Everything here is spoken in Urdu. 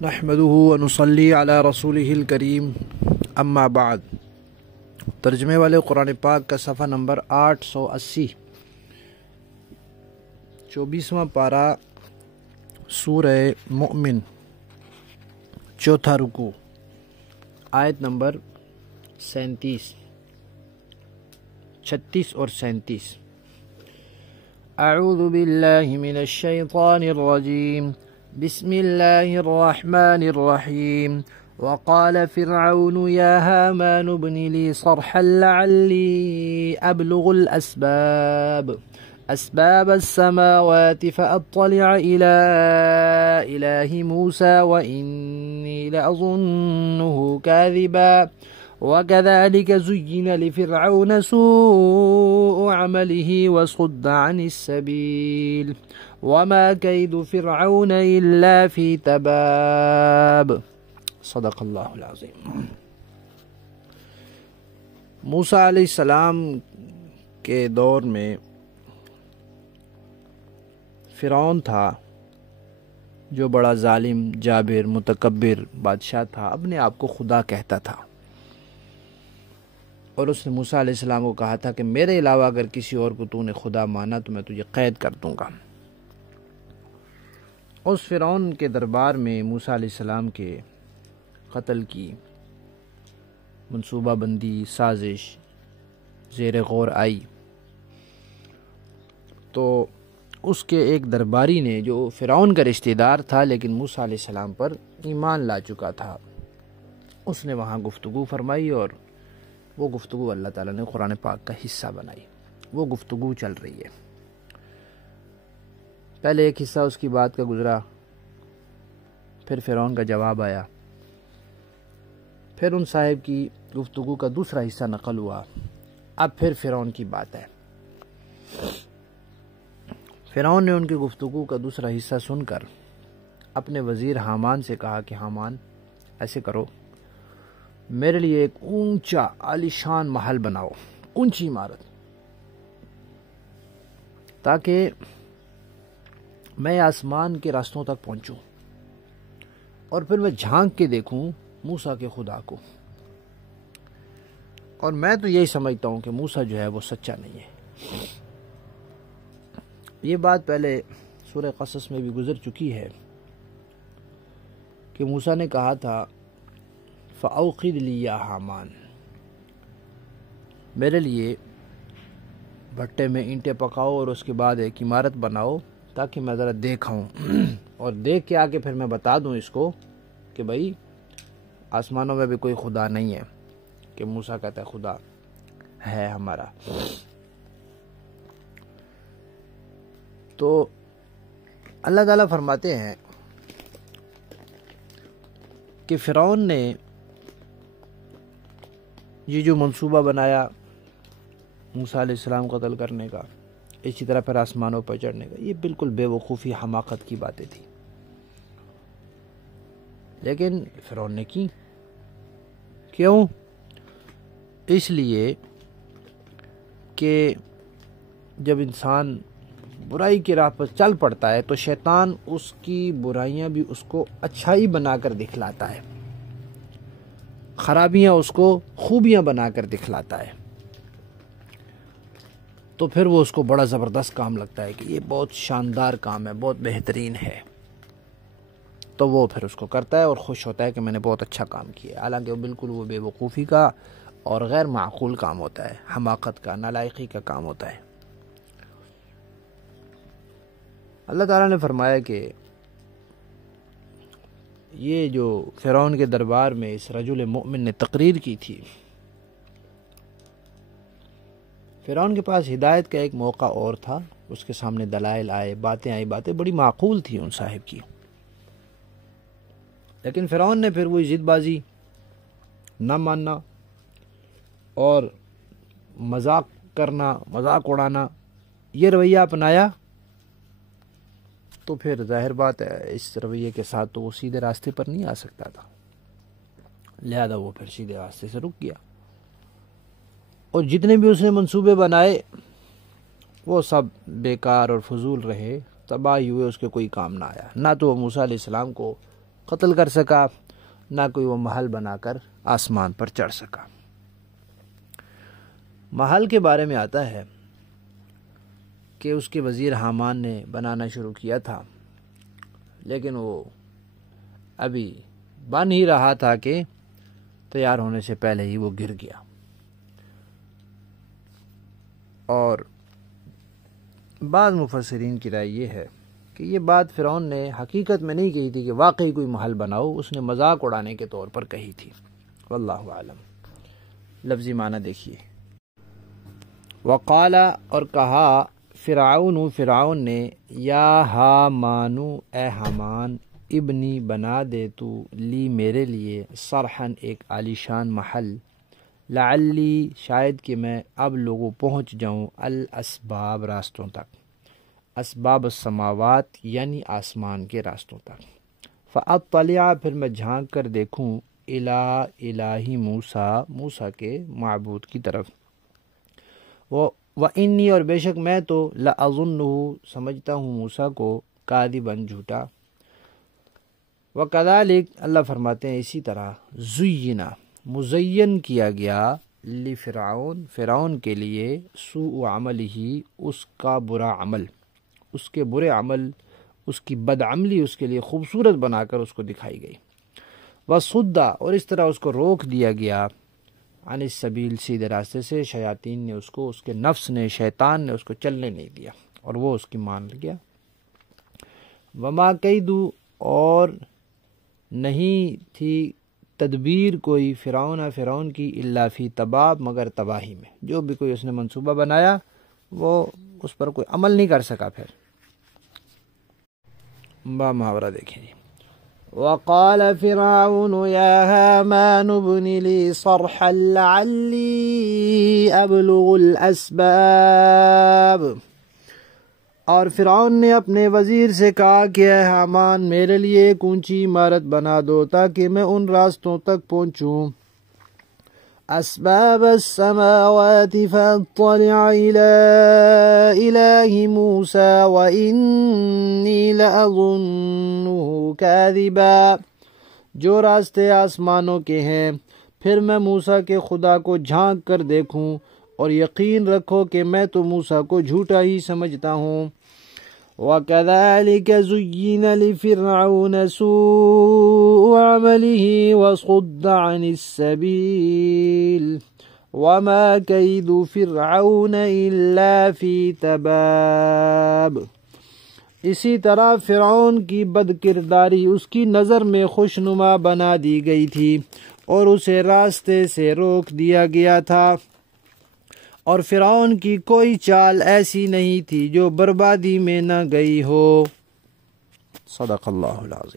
نحمده ونصلی علی رسولہ الکریم اما بعد۔ ترجمے والے قرآن پاک کا صفحہ نمبر 880، 24واں پارہ، سورہ مؤمن، چوتھا رکوع، آیت نمبر 37، 36 اور 37۔ اعوذ باللہ من الشیطان الرجیم، بسم اللہ الرحمن الرحیم۔ وقال فرعون یا هامان ابن لی صرحا لعلی ابلغ اسباب السماوات فاطلع الى الہ موسى وانی لأظنه كاذبا وكذلك زين لفرعون سوء عمله وصد عن السبيل وما كيد فرعون إلا في تباب۔ صدق اللہ العظیم۔ موسیٰ علیہ السلام کے دور میں فرعون تھا جو بڑا ظالم، جابر، متکبر بادشاہ تھا، اپنے آپ کو خدا کہتا تھا، اور اس نے موسیٰ علیہ السلام کو کہا تھا کہ میرے علاوہ اگر کسی اور کو تو نے خدا مانا تو میں تجھے قید کر دوں گا۔ اس فرعون کے دربار میں موسیٰ علیہ السلام کے قتل کی منصوبہ بندی، سازش زیر غور آئی، تو اس کے ایک درباری نے، جو فرعون کا رشتہ دار تھا لیکن موسیٰ علیہ السلام پر ایمان لا چکا تھا، اس نے وہاں گفتگو فرمائی، اور وہ گفتگو اللہ تعالیٰ نے قرآن پاک کا حصہ بنائی۔ وہ گفتگو چل رہی ہے۔ پہلے ایک حصہ اس کی بات کا گزرا، پھر فرعون کا جواب آیا، پھر ان صاحب کی گفتگو کا دوسرا حصہ نقل ہوا، اب پھر فرعون کی بات ہے۔ فرعون نے ان کی گفتگو کا دوسرا حصہ سن کر اپنے وزیر حامان سے کہا کہ حامان، ایسے کرو، میرے لیے ایک اونچا عالیشان محل بناؤ، اونچی عمارت، تاکہ میں آسمان کے راستوں تک پہنچوں اور پھر میں جھانک کے دیکھوں موسیٰ کے خدا کو، اور میں تو یہی سمجھتا ہوں کہ موسیٰ جو ہے وہ سچا نہیں ہے۔ یہ بات پہلے سورہ قصص میں بھی گزر چکی ہے کہ موسیٰ نے کہا تھا فَأَوْقِدْ لِي يَا حَامَانَ، میرے لیے بھٹے میں اینٹیں پکاؤ اور اس کے بعد ایک عمارت بناؤ تاکہ میں ذرا دیکھاؤں، اور دیکھ کے آگے پھر میں بتا دوں اس کو کہ بھائی آسمانوں میں بھی کوئی خدا نہیں ہے، کہ موسیٰ کہتا ہے خدا ہے ہمارا۔ تو اللہ تعالیٰ فرماتے ہیں کہ فرعون نے یہ جو منصوبہ بنایا موسیٰ علیہ السلام قتل کرنے کا، اسی طرح پھر آسمانوں پر چڑھنے کا، یہ بالکل بے وقوفی، حماقت کی باتیں تھیں، لیکن فرعون نے کی۔ کیوں؟ اس لیے کہ جب انسان برائی کی راہ پر چل پڑتا ہے تو شیطان اس کی برائیاں بھی اس کو اچھائی بنا کر دکھلاتا ہے، خرابیاں اس کو خوبیاں بنا کر دکھلاتا ہے، تو پھر وہ اس کو بڑا زبردست کام لگتا ہے کہ یہ بہت شاندار کام ہے، بہت بہترین ہے، تو وہ پھر اس کو کرتا ہے اور خوش ہوتا ہے کہ میں نے بہت اچھا کام کیا، حالانکہ بالکل وہ بے وقوفی کا اور غیر معقول کام ہوتا ہے، حماقت کا، نالائقی کا کام ہوتا ہے۔ اللہ تعالیٰ نے فرمایا کہ یہ جو فرعون کے دربار میں اس رجل مؤمن نے تقریر کی تھی، فرعون کے پاس ہدایت کا ایک موقع اور تھا، اس کے سامنے دلائل آئے، باتیں آئی، باتیں بڑی معقول تھی ان صاحب کی، لیکن فرعون نے پھر وہی ضد بازی، نہ ماننا اور مذاق کرنا، مذاق اڑانا، یہ رویہ اپنایا، تو پھر ظاہر بات ہے اس رویے کے ساتھ تو وہ سیدھے راستے پر نہیں آ سکتا تھا، لہذا وہ پھر سیدھے راستے سے رک گیا، اور جتنے بھی اس نے منصوبے بنائے وہ سب بیکار اور فضول رہے، تباہی ہوئے، اس کے کوئی کام نہ آیا، نہ تو وہ موسیٰ علیہ السلام کو قتل کر سکا، نہ کوئی وہ محل بنا کر آسمان پر چڑھ سکا۔ محل کے بارے میں آتا ہے کہ اس کے وزیر حامان نے بنانا شروع کیا تھا، لیکن وہ ابھی بن ہی رہا تھا کہ تیار ہونے سے پہلے ہی وہ گر گیا۔ اور بعض مفسرین کی رائے یہ ہے کہ یہ بات فرعون نے حقیقت میں نہیں کہی تھی کہ واقعی کوئی محل بناؤ، اس نے مذاق اڑانے کے طور پر کہی تھی۔ واللہ اعلم۔ لفظی معنی دیکھیے، وقال اور کہا فرعون نے، یا حامانو اے حامان، ابنی بنا دے تو لی میرے لیے صرحن ایک عالیشان محل، لعلی شاید کہ میں اب لوگوں پہنچ جاؤں الاسباب راستوں تک، اسباب السماوات یعنی آسمان کے راستوں تک، فاطلع پھر میں جھانک کر دیکھوں الہ موسیٰ موسیٰ کے معبود کی طرف، وانی اور بے شک میں تو لأظنہ سمجھتا ہوں موسیٰ کو کاذبا جھوٹا، وکذالک اللہ فرماتے ہیں اسی طرح زینا مزین کیا گیا فرعون کے لیے سوء عملہ اس کا برا عمل، اس کے برے عمل، اس کی بدعملی اس کے لیے خوبصورت بنا کر اس کو دکھائی گئی، وصدّ اور اس طرح اس کو روک دیا گیا عن السبیل سیدھے راستے سے، شیاطین نے اس کو، اس کے نفس نے، شیطان نے اس کو چلنے نہیں دیا اور وہ اس کی مان گیا، وما کیدو اور نہیں تھی تدبیر کوئی فرعون کی الا فی تباب مگر تباہی میں، جو بھی کوئی اس نے منصوبہ بنایا وہ اس پر کوئی عمل نہیں کر سکا۔ پھر با محاورہ دیکھیں جی، وقال فرعون یا حامان ابن لی صرحا لعلی ابلغ الاسباب، اور فرعون نے اپنے وزیر سے کہا کہ اے حامان میرے لیے ایک اونچی عمارت بنا دو تاکہ میں ان راستوں تک پہنچوں، اسباب السماوات فاطلع الى الہ موسیٰ وانی لأظنہ کاذبا، جو راستے آسمانوں کے ہیں، پھر میں موسیٰ کے خدا کو جھانک کر دیکھوں اور یقین رکھو کہ میں تو موسیٰ کو جھوٹا ہی سمجھتا ہوں۔ وَكَذَلِكَ زُيِّنَ لِفِرْعَوْنَ سُوءُ عَمَلِهِ وَصُدَّ عَنِ السَّبِيلِ وَمَا كَيْدُ فِرْعَوْنَ إِلَّا فِي تَبَابٍ، اسی طرح فرعون کی بد کرداری اس کی نظر میں خوشنما بنا دی گئی تھی اور اسے راستے سے روک دیا گیا تھا، اور فرعون کی کوئی چال ایسی نہیں تھی جو بربادی میں نہ گئی ہو۔ صدق اللہ العظیم۔